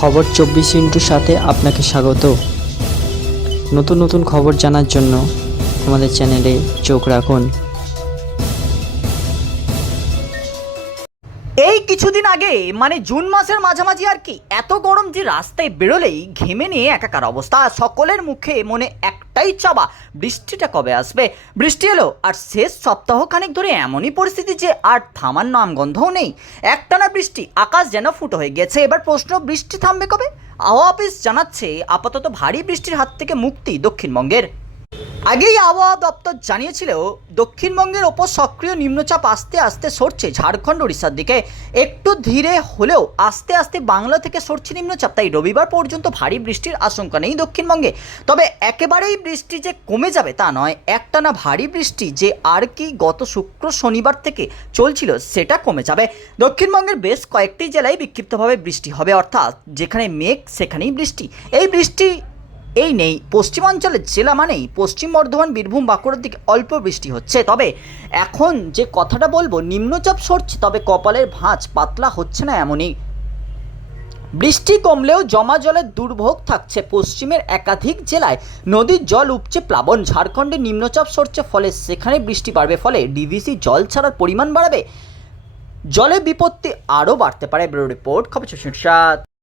খবর চব্বিশ ইন্টুর সাথে আপনাকে স্বাগত। নতুন নতুন খবর জানার জন্য আমাদের চ্যানেলে চোখ রাখুন। এই কিছুদিন আগে মানে জুন মাসের মাঝামাঝি আর কি, এত গরম যে রাস্তায় বেরোলেই ঘেমে নিয়ে একাকার অবস্থা। সকলের মুখে মনে একটাই চাবা, বৃষ্টিটা কবে আসবে? বৃষ্টি এলো, আর শেষ সপ্তাহ খানিক ধরে এমনই পরিস্থিতি যে আর থামার নাম গন্ধও নেই। একটানা বৃষ্টি, আকাশ যেন ফুটো হয়ে গেছে। এবার প্রশ্ন, বৃষ্টি থামবে কবে? আবহাওয়া অফিস জানাচ্ছে, আপাতত ভারী বৃষ্টির হাত থেকে মুক্তি দক্ষিণবঙ্গের। আগেই আবহাওয়া দপ্তর জানিয়েছিল দক্ষিণবঙ্গের ওপর সক্রিয় নিম্নচাপ আস্তে আস্তে সরছে ঝাড়খণ্ড উড়িষ্যার দিকে। একটু ধীরে হলেও আস্তে আস্তে বাংলা থেকে সরছে নিম্নচাপ, তাই রবিবার পর্যন্ত ভারী বৃষ্টির আশঙ্কা নেই দক্ষিণবঙ্গে। তবে একেবারেই বৃষ্টি যে কমে যাবে তা নয়, একটানা ভারী বৃষ্টি যে আর কি গত শুক্র শনিবার থেকে চলছিল সেটা কমে যাবে। দক্ষিণবঙ্গের বেশ কয়েকটি জেলায় বিক্ষিপ্তভাবে বৃষ্টি হবে, অর্থাৎ যেখানে মেঘ সেখানেই বৃষ্টি। এই বৃষ্টি এই নেই। পশ্চিমাঞ্চলের জেলা মানেই পশ্চিম বর্ধমান, বীরভূম, বাঁকুড়ার দিকে অল্প বৃষ্টি হচ্ছে। তবে এখন যে কথাটা বলব, নিম্নচাপ সরছে, তবে কপালের ভাঁজ পাতলা হচ্ছে না এমনই। বৃষ্টি কমলেও জমা জলের দুর্ভোগ থাকছে পশ্চিমের একাধিক জেলায়। নদীর জল উপচে প্লাবন, ঝাড়খণ্ডে নিম্নচাপ সরছে, ফলে সেখানে বৃষ্টি বাড়বে, ফলে ডিভিসি জল ছাড়ার পরিমাণ বাড়বে। জলে বিপত্তি আরও বাড়তে পারে, ব্যুরো রিপোর্ট, খবর সাত।